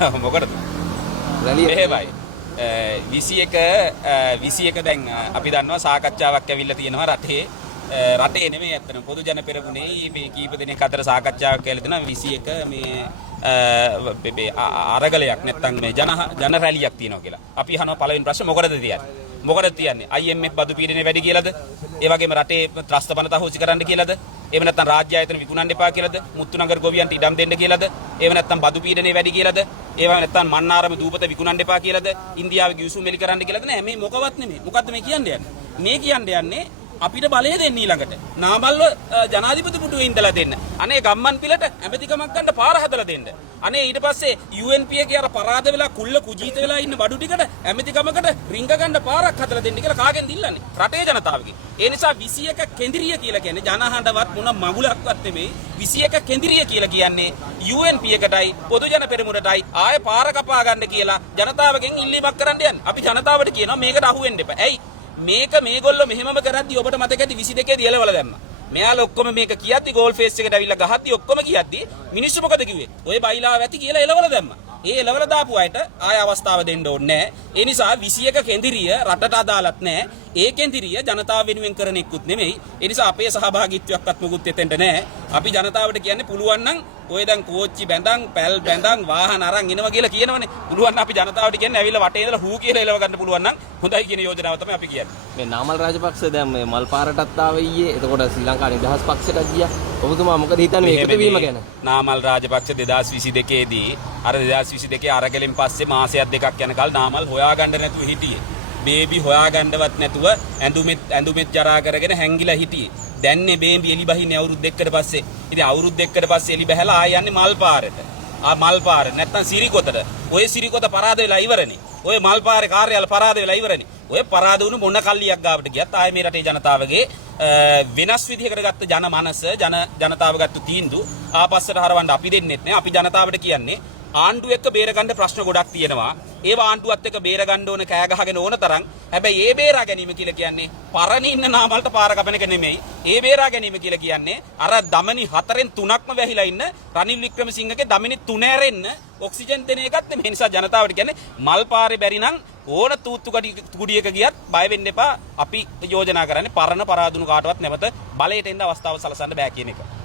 මොකටද? එහෙමයි. 21 දැන් අපි දන්නවා සාකච්ඡාවක් ඇවිල්ලා තියෙනවා රටේ නෙමෙයි අතන පොදු ජන පෙරමුණේ මේ කීප දෙනෙක් අතර සාකච්ඡාවක් කියලා තියෙනවා 21 මේ අරගලයක් නැත්තම් මේ ජන රැලියක් තියෙනවා කියලා. අපි අහනවා පළවෙනි ප්‍රශ්නේ මොකටද තියන්නේ? IMF බදු පීඩනය වැඩි කියලාද? ඒ වගේම රටේ ත්‍රස්ත බනත හොසි කරන්න කියලාද? එහෙම නැත්නම් රාජ්‍ය ආයතන විකුණන්න එපා කියලාද? මුත්තුනගර ගොවියන්ට ඉඩම් දෙන්න කියලාද? එහෙම නැත්නම් බදු පීඩනය වැඩි කියලාද? ඒව නැත්නම් මන්නාරම දූපත විකුණන්න එපා කියලාද? ඉන්දියාවේ ගිවිසුම් එලි කරන්න කියලාද? නෑ මේ මොකවත් නෙමෙයි. මොකද්ද මේ කියන්නේ? මේ කියන්නේ අපිට බලය දෙන්න ඊළඟට. නාමල්ව ජනාධිපති පුටුවේ ඉඳලා දෙන්න. අනේ ගම්මන් පිළට ඇමතිකමක් ගන්න පාර හදලා දෙන්න. අනේ ඊට පස්සේ UNP එකේ අර පරාද වෙලා කුල්ල කුජීත වෙලා ඉන්න බඩු ටිකට ඇමතිකමකට රිංග ගන්න පාරක් හදලා දෙන්න කියලා කාගෙන්ද ඉල්ලන්නේ? රටේ ජනතාවගෙන්. ඒ නිසා 21 කෙන්දිරිය කියලා කියන්නේ ජනහඬවත් මොන මගුලක්වත් නෙමෙයි. 21 කෙන්දිරිය කියලා කියන්නේ UNP එකටයි පොදු ජන පෙරමුණටයි ආය පාර කපා ගන්න කියලා ජනතාවගෙන් ඉල්ලීමක් කරන්න යන්නේ. අපි ජනතාවට කියනවා මේකට අහු වෙන්න එපා. ඇයි? මේගොල්ලෝ මෙහෙමම කරද්දි ඔබට මතකයි 22 දී එලවල දැම්මා. මෙයාලා ඔක්කොම මේක කියද්දි ගෝල් ෆේස් එකට ඇවිල්ලා ගහද්දි ඔක්කොම කියද්දි මිනිස්සු මොකද කිව්වේ? ඔය බයිලාව ඇති කියලා එලවල දැම්මා. ඒ එලවල දාපු අයට ආය අවස්ථාව දෙන්න ඕනේ නැහැ. ඒ නිසා 21 කෙන්දිරිය රටට අදාළත් නැහැ. ඒ කෙන්දිරිය ජනතාව වෙනුවෙන් කරන එක්කුත් නෙමෙයි. ඒ නිසා අපේ සහභාගීත්වයක්වත් මොකුත් එතෙන්ට නැහැ. අපි ජනතාවට කියන්නේ පුළුවන් නම් ඔය දැන් කෝච්චි බැඳන් පැල් බැඳන් වාහන අරන් එනවා කියලා කියනවනේ. පුළුවන් නම් අපි ජනතාවට කියන්නේ ඇවිල්ලා වටේ ඉඳලා හූ කියලා එලව ගන්න පුළුවන් නම් හොඳයි කියන යෝජනාව තමයි අපි කියන්නේ. මේ නාමල් රාජපක්ෂ දැන් මේ මල් පාරටත් ආවේ ඊයේ. එතකොට ශ්‍රී ලංකා නිදහස් පක්ෂයට ගියා. ඔබතුමා මොකද හිතන්නේ මේ එකතු වීම ගැන? නාමල් රාජපක්ෂ 2022 දී අර 2022 අරගලෙන් පස්සේ මාසයක් දෙකක් යනකල් නාමල් හොයාගන්න නැතුව හිටියේ. බේබි හොයාගන්නවත් නැතුව ඇඳුමෙත් ජරා කරගෙන හැංගිලා හිටියේ. දැන්නේ බේබි එලි බහින්නේ අවුරුදු දෙකකට පස්සේ. ඉතින් අවුරුදු දෙකකට පස්සේ එලි බහැලා ආය යන්නේ මල් පාරට. මල් පාර නැත්තම් සිරිකොතට. ඔය සිරිකොත පරාද වෙලා ඉවරනේ. ඔය මල් පාරේ කාර්යාල පරාද වෙලා ඉවරනේ. ඔය පරාද වුණු මොන කල්ලියක් ගාවට ගියත් ආයේ මේ රටේ ජනතාවගේ වෙනස් විදිහකට ගත්ත ජනමනස ජනතාව ගත්ත තීන්දුව ආපස්සට හරවන්න අපි දෙන්නෙත් නෑ. අපි ජනතාවට කියන්නේ ආණ්ඩුව එක්ක බේරගන්න ප්‍රශ්න ගොඩක් තියෙනවා. ඒවා ආණ්ඩුවත් එක්ක බේරගන්න ඕන කෑ ගහගෙන ඕන තරම්. හැබැයි ඒ බේරා ගැනීම කියලා කියන්නේ පරණ ඉන්න නාමල්ට පාර කපන එක නෙමෙයි. ඒ බේරා ගැනීම කියලා කියන්නේ අර දමනි 4න් 3ක්ම වැහිලා ඉන්න රනිල් වික්‍රමසිංහගේ දමනි 3 ඇරෙන්න ඔක්සිජන් දෙන එකත් නෙමෙයි. ඒ නිසා ජනතාවට කියන්නේ මල් පාරේ බැරි නම් ඕන තූත්තු කුඩියක ගියත් බය වෙන්න එපා. අපි යෝජනා කරන්නේ පරණ පරාදුණු කාටවත් නැවත බලයට එන්න අවස්ථාව සලසන්න බෑ කියන එක.